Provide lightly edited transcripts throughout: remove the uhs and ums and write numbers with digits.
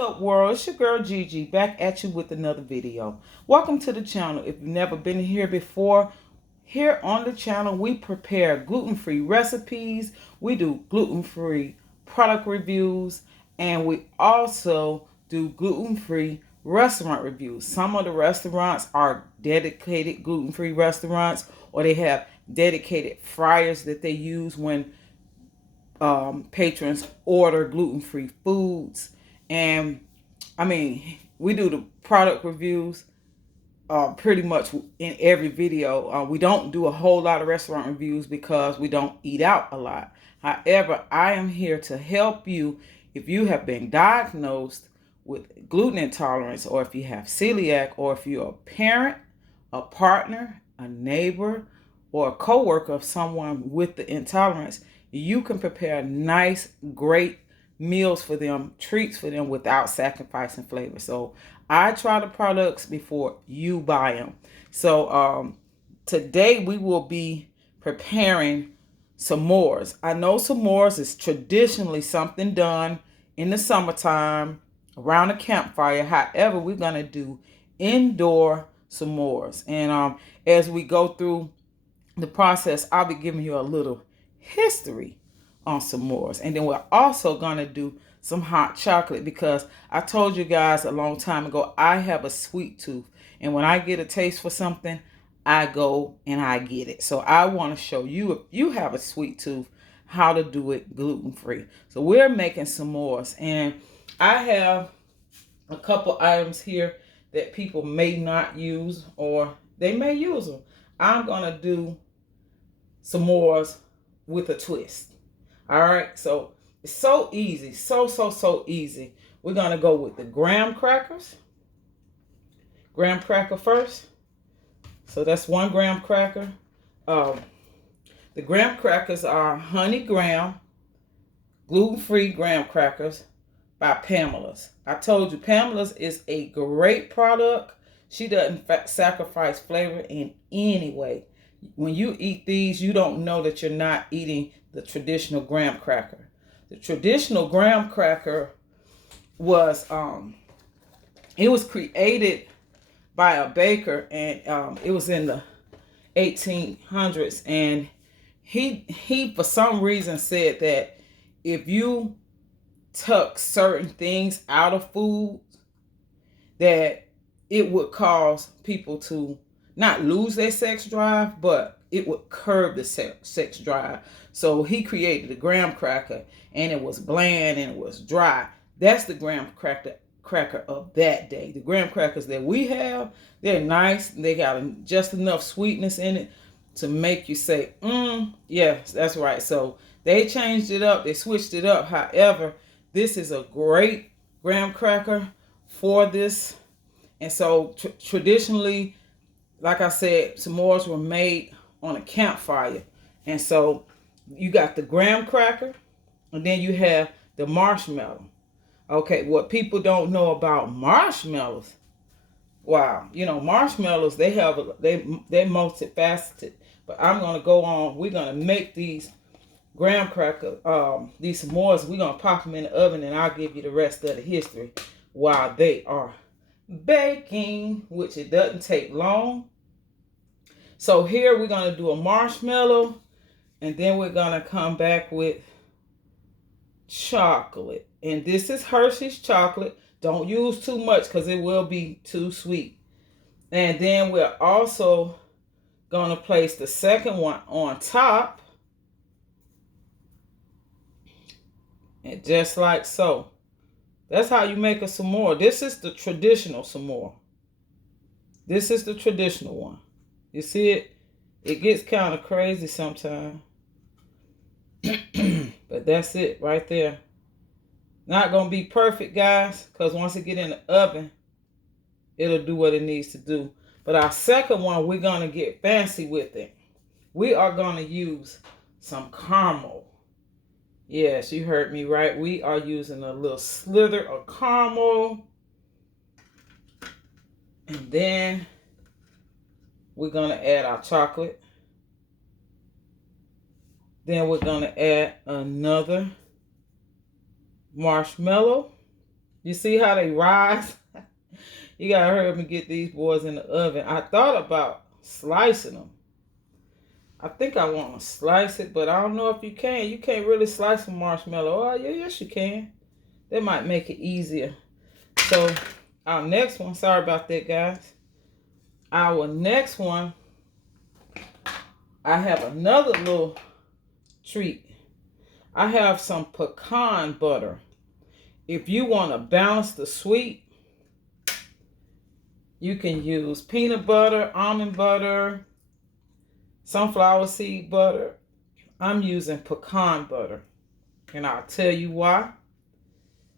What's up, world? It's your girl Gigi back at you with another video. Welcome to the channel. If you've never been here before, here on the channel we prepare gluten-free recipes, we do gluten-free product reviews, and we also do gluten-free restaurant reviews. Some of the restaurants are dedicated gluten-free restaurants, or they have dedicated fryers that they use when patrons order gluten-free foods. And I mean, we do the product reviews pretty much in every video. We don't do a whole lot of restaurant reviews because we don't eat out a lot. However, I am here to help you if you have been diagnosed with gluten intolerance, or if you have celiac, or if you're a parent, a partner, a neighbor, or a coworker of someone with the intolerance. You can prepare nice, great meals for them, treats for them without sacrificing flavor. So I try the products before you buy them. So today we will be preparing s'mores. I know s'mores is traditionally something done in the summertime around a campfire. However, we're going to do indoor s'mores. And as we go through the process, I'll be giving you a little history on s'mores, and then we're also going to do some hot chocolate, because I told you guys a long time ago I have a sweet tooth, and when I get a taste for something, I go and I get it. So I want to show you, if you have a sweet tooth, how to do it gluten-free. So we're making s'mores, and I have a couple items here that people may not use, or they may use them. I'm going to do s'mores with a twist. All right, so it's so easy, so easy. We're gonna go with the graham crackers. Graham cracker first. So that's 1 graham cracker. The graham crackers are honey graham, gluten-free graham crackers by Pamela's. I told you Pamela's is a great product. She doesn't sacrifice flavor in any way. When you eat these, you don't know that you're not eating the traditional graham cracker. The traditional graham cracker was it was created by a baker, and it was in the 1800s, and he for some reason said that if you took certain things out of food, that it would cause people to not lose their sex drive, but it would curb the sex drive. So he created the graham cracker, and it was bland and it was dry. That's the graham cracker of that day. The graham crackers that we have, they're nice. They got just enough sweetness in it to make you say, yes, that's right. So they changed it up. They switched it up. However, this is a great graham cracker for this. And so traditionally, like I said, s'mores were made on a campfire. And so you got the graham cracker, and then you have the marshmallow. Okay, what people don't know about marshmallows, wow, you know, marshmallows, they're multifaceted. But I'm going to go on. We're going to make these graham cracker, these s'mores. We're going to pop them in the oven, and I'll give you the rest of the history while they are baking, which it doesn't take long. So here we're going to do a marshmallow, and then we're going to come back with chocolate. And this is Hershey's chocolate. Don't use too much because it will be too sweet. And then we're also going to place the second one on top. And just like so. That's how you make a s'more. This is the traditional s'more. This is the traditional one. You see it? It gets kind of crazy sometimes. But that's it right there. Not going to be perfect, guys, because once it get in the oven, it'll do what it needs to do. But our second one, we're going to get fancy with it. We are going to use some caramel. Yes, you heard me right. We are using a little slither of caramel. And then we're going to add our chocolate. Then we're going to add another marshmallow. You see how they rise? You gotta hurry up and get these boys in the oven. I thought about slicing them. I think I want to slice it, but I don't know if you can. You can't really slice a marshmallow. Oh, yeah, yes you can. That might make it easier. So our next one, sorry about that, guys. Our next one, I have another little treat. I have some pecan butter. If you want to balance the sweet, you can use peanut butter, almond butter, sunflower seed butter. I'm using pecan butter. And I'll tell you why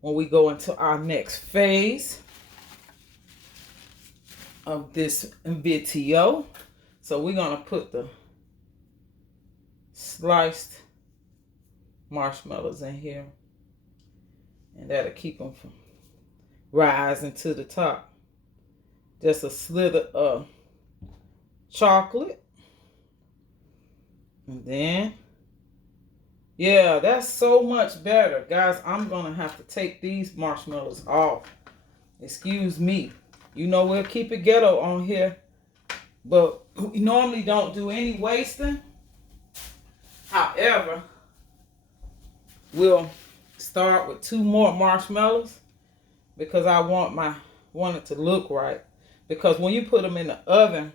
when we go into our next phase of this video. So we're going to put the sliced marshmallows in here. And that'll keep them from rising to the top. Just a slither of chocolate. And then, yeah, that's so much better. Guys, I'm going to have to take these marshmallows off. Excuse me. You know we'll keep it ghetto on here. But we normally don't do any wasting. However, we'll start with 2 more marshmallows because I want it to look right. Because when you put them in the oven,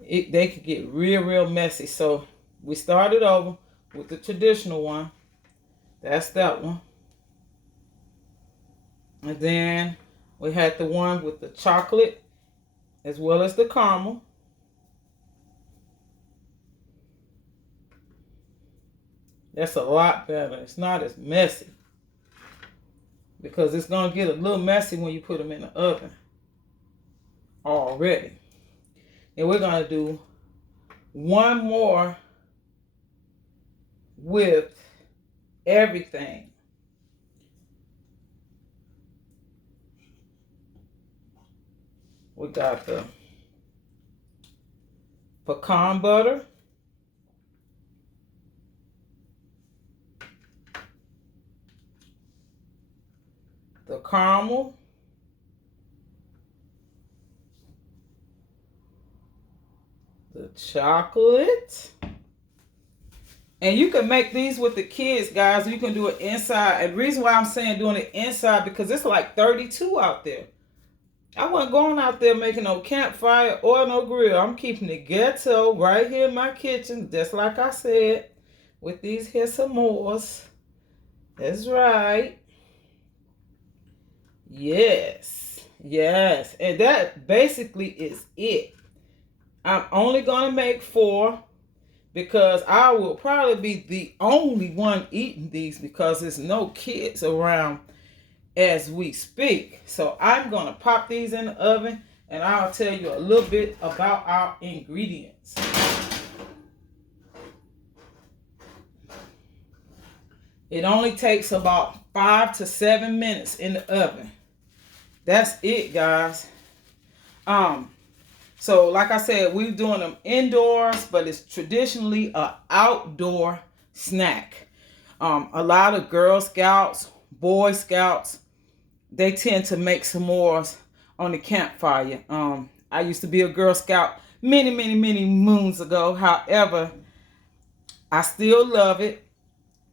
they could get real messy. So we started over with the traditional one. That's that one. And then we had the one with the chocolate as well as the caramel. That's a lot better. It's not as messy. Because it's going to get a little messy when you put them in the oven already. And we're going to do one more with everything. We got the pecan butter. The caramel. The chocolate. And you can make these with the kids, guys. You can do it inside. And the reason why I'm saying doing it inside, because it's like 32 out there. I wasn't going out there making no campfire or no grill. I'm keeping it ghetto right here in my kitchen, just like I said, with these here s'mores. That's right. Yes. Yes. And that basically is it. I'm only going to make 4 because I will probably be the only one eating these because there's no kids around as we speak. So I'm going to pop these in the oven and I'll tell you a little bit about our ingredients. It only takes about 5 to 7 minutes in the oven. That's it, guys. So like I said, we're doing them indoors, but it's traditionally an outdoor snack. A lot of Girl Scouts, Boy Scouts, they tend to make s'mores on the campfire. I used to be a Girl Scout many moons ago. However, I still love it.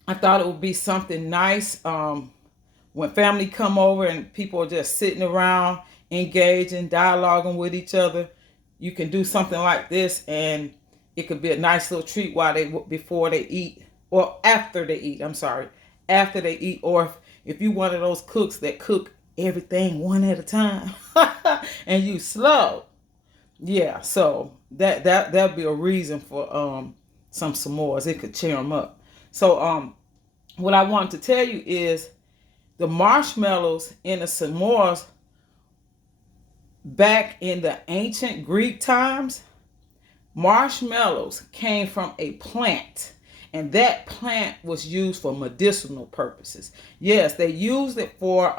I thought it would be something nice when family come over and people are just sitting around, engaging, dialoguing with each other. You can do something like this, and it could be a nice little treat before they eat, or after they eat. I'm sorry, after they eat, or if you one of those cooks that cook everything one at a time, and you slow, yeah. So that'd be a reason for some s'mores. It could cheer them up. So what I want to tell you is the marshmallows in the s'mores. Back in the ancient Greek times, marshmallows came from a plant, and that plant was used for medicinal purposes. Yes, they used it for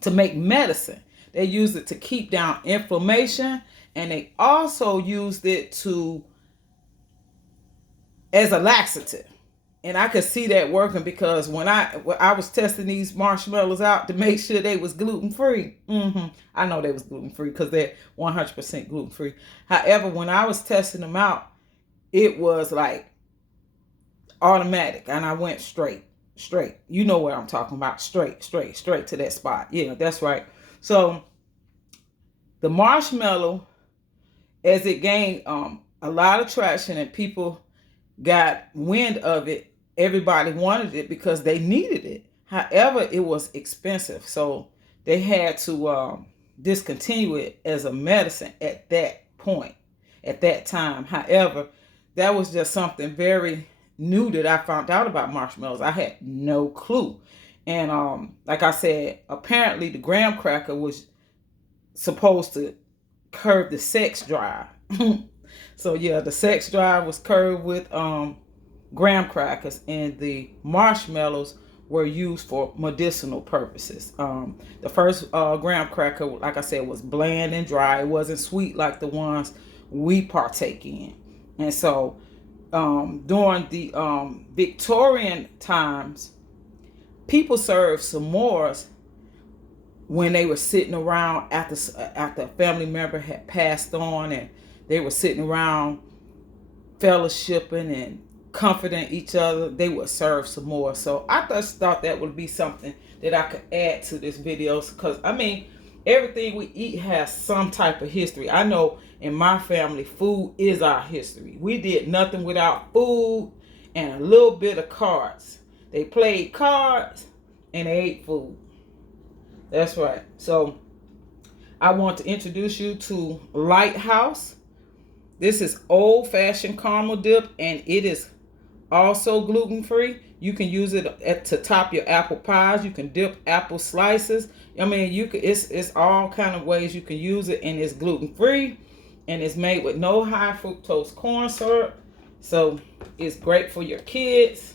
to make medicine. They used it to keep down inflammation, and they also used it as a laxative. And I could see that working because when I was testing these marshmallows out to make sure they was gluten free. I know they was gluten free because they're 100% gluten free. However, when I was testing them out, it was like automatic, and I went straight. You know what I'm talking about? Straight to that spot. Yeah, that's right. So the marshmallow, as it gained a lot of traction and people got wind of it, everybody wanted it because they needed it. However, it was expensive, so they had to discontinue it as a medicine at that point, at that time. However, that was just something very new that I found out about marshmallows. I had no clue. And like I said, apparently the graham cracker was supposed to curb the sex drive. So yeah, the sex drive was curbed with graham crackers, and the marshmallows were used for medicinal purposes. The first graham cracker, like I said, was bland and dry. It wasn't sweet like the ones we partake in. And so during the Victorian times, people served s'mores when they were sitting around after a family member had passed on, and they were sitting around fellowshipping and comforting each other. They would serve some more. So I just thought that would be something that I could add to this video, because I mean, everything we eat has some type of history. I know in my family, food is our history. We did nothing without food and a little bit of cards. They played cards and they ate food. That's right. So I want to introduce you to Lighthouse. This is old-fashioned caramel dip, and it is also gluten-free. You can use it to top your apple pies. You can dip apple slices. I mean, you can. It's all kind of ways you can use it, and it's gluten-free, and it's made with no high fructose corn syrup. So it's great for your kids.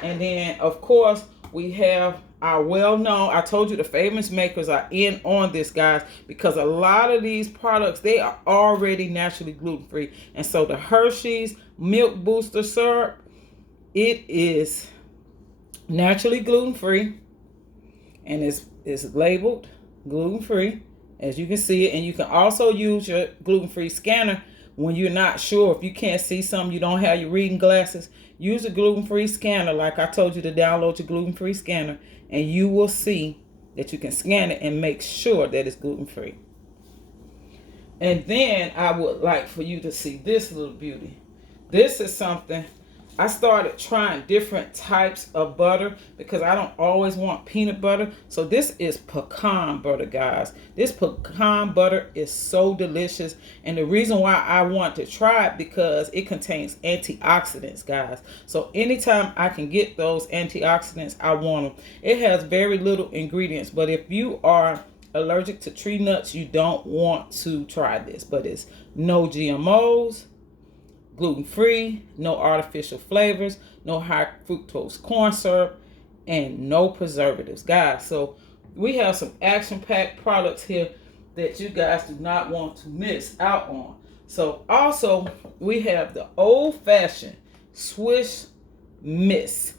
And then, of course, we have our well-known, I told you the famous makers are in on this, guys, because a lot of these products, they are already naturally gluten-free. And so the Hershey's Milk Booster Syrup, it is naturally gluten-free, and it's labeled gluten-free, as you can see it. And you can also use your gluten-free scanner when you're not sure. If you can't see something, you don't have your reading glasses, use a gluten-free scanner. Like I told you to download your gluten-free scanner, and you will see that you can scan it and make sure that it's gluten-free. And then I would like for you to see this little beauty. This is something, I started trying different types of butter because I don't always want peanut butter. So this is pecan butter, guys. This pecan butter is so delicious. And the reason why I want to try it, because it contains antioxidants, guys. So anytime I can get those antioxidants, I want them. It has very little ingredients, but if you are allergic to tree nuts, you don't want to try this. But it's no GMOs, gluten-free, no artificial flavors, no high fructose corn syrup, and no preservatives, guys. So we have some action-packed products here that you guys do not want to miss out on. So also we have the old-fashioned Swiss Miss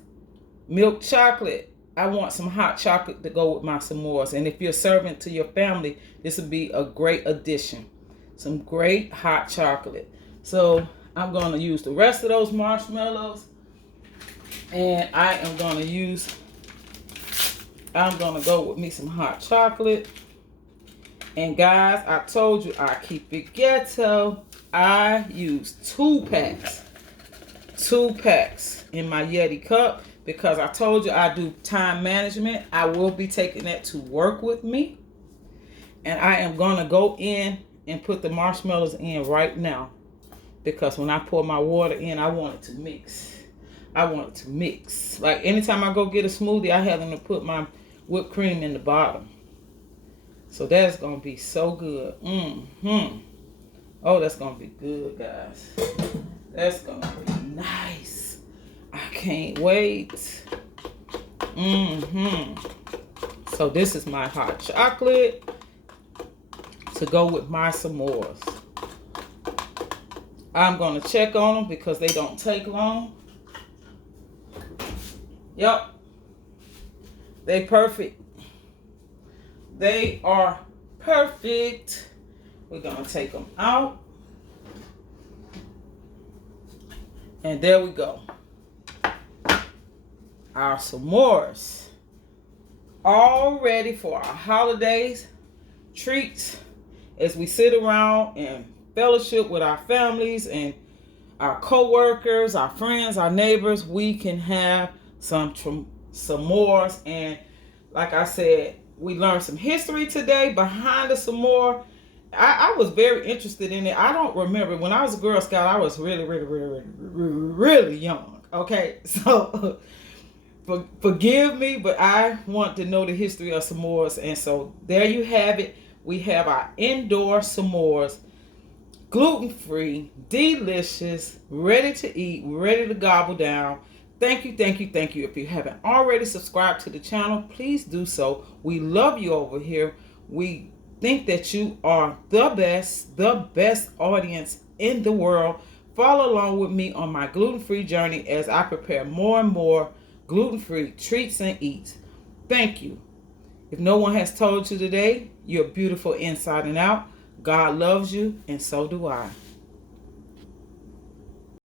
milk chocolate. I want some hot chocolate to go with my s'mores, and if you're serving to your family, this would be a great addition. Some great hot chocolate. So I'm going to use the rest of those marshmallows, and I'm going to go with me some hot chocolate. And guys, I told you I keep it ghetto. I use 2 packs in my Yeti cup because I told you I do time management. I will be taking that to work with me, and I am going to go in and put the marshmallows in right now. Because when I pour my water in, I want it to mix. Like anytime I go get a smoothie, I have them to put my whipped cream in the bottom. So that's going to be so good. Oh, that's going to be good, guys. That's going to be nice. I can't wait. So this is my hot chocolate to go with my s'mores. I'm going to check on them because they don't take long. Yep. They perfect. They are perfect. We're going to take them out. And there we go. Our s'mores. All ready for our holidays treats as we sit around and fellowship with our families and our co-workers, our friends, our neighbors. We can have some s'mores. And like I said, we learned some history today behind the s'more. I was very interested in it. I don't remember. When I was a Girl Scout, I was really young. Okay, so forgive me, but I want to know the history of s'mores. And so there you have it. We have our indoor s'mores, gluten-free, delicious, ready to eat, ready to gobble down. Thank you, thank you, thank you. If you haven't already subscribed to the channel, please do so. We love you over here. We think that you are the best audience in the world. Follow along with me on my gluten-free journey as I prepare more and more gluten-free treats and eats. Thank you. If no one has told you today, you're beautiful inside and out. God loves you, and so do I.